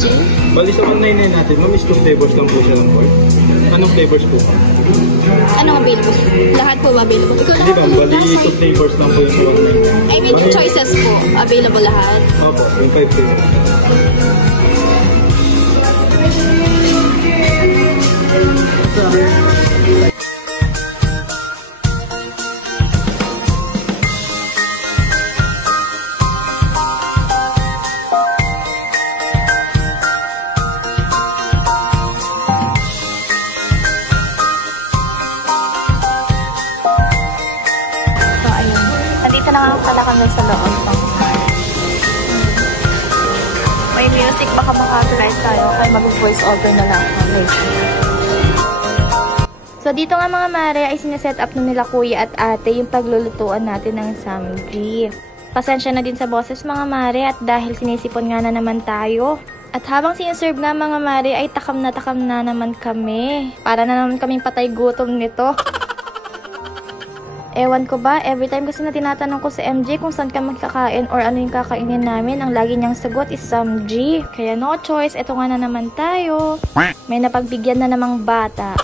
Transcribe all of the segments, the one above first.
MJ? Bali sa 199 natin, ma'am, is 2 flavors lang po siya ng pork. Anong flavors po? Anong available? Lahat po ba available? Ikaw Hindi lahat ma'am, bali 2 flavors lang po yung 199. I mean, yung choices po, available lahat? Opo, yung 5 flavors. Nandito na nga pala kami sa loob. May music, baka maka-copyright tayo kaya mag-voice over na lang kami. So dito nga mga mare ay sineset up na nila kuya at ate yung paglulutuan natin ng samgyup. Pasensya na din sa boses mga mare at dahil sinisipon nga na naman tayo. At habang sinaserve nga mga mare ay takam na naman kami. Para na naman kaming patay gutom nito. Ewan ko ba, every time kasi na tinatanong ko si MJ kung saan ka magkakain or ano yung kakainin namin, ang lagi niyang sagot is Samgy. Kaya no choice, eto nga na naman tayo. May napagbigyan na namang bata.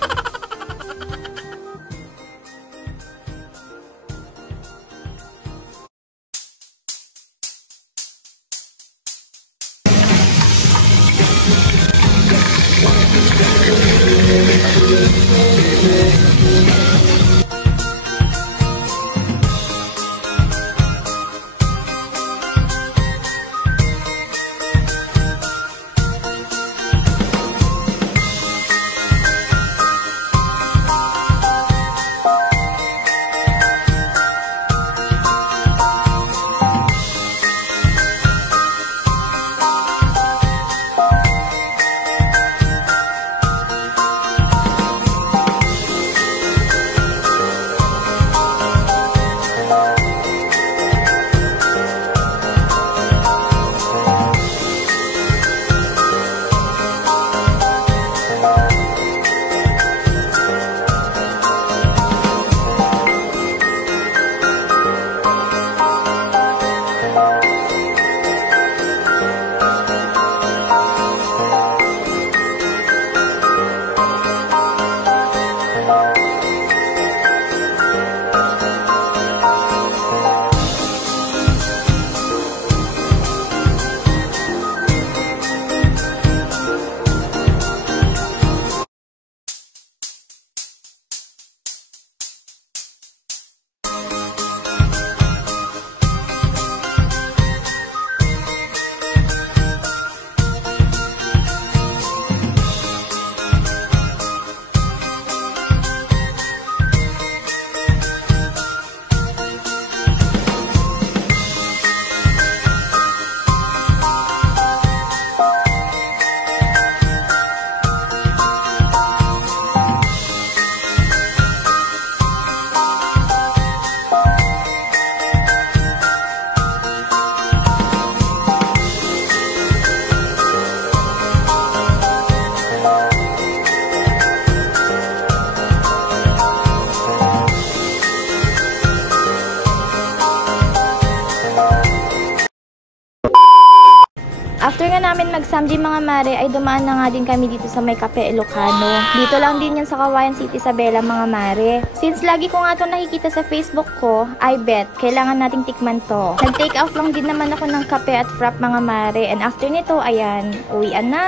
After nga namin mag-samgy mga mare, ay dumaan na nga din kami dito sa may Cafe Ilocano. Dito lang din yan sa Kawayan City, Isabela mga mare. Since lagi ko nga ito nakikita sa Facebook ko, I bet, kailangan nating tikman to. Nag-take out lang din naman ako ng kape at frap mga mare. And after nito, ayan, uwian na!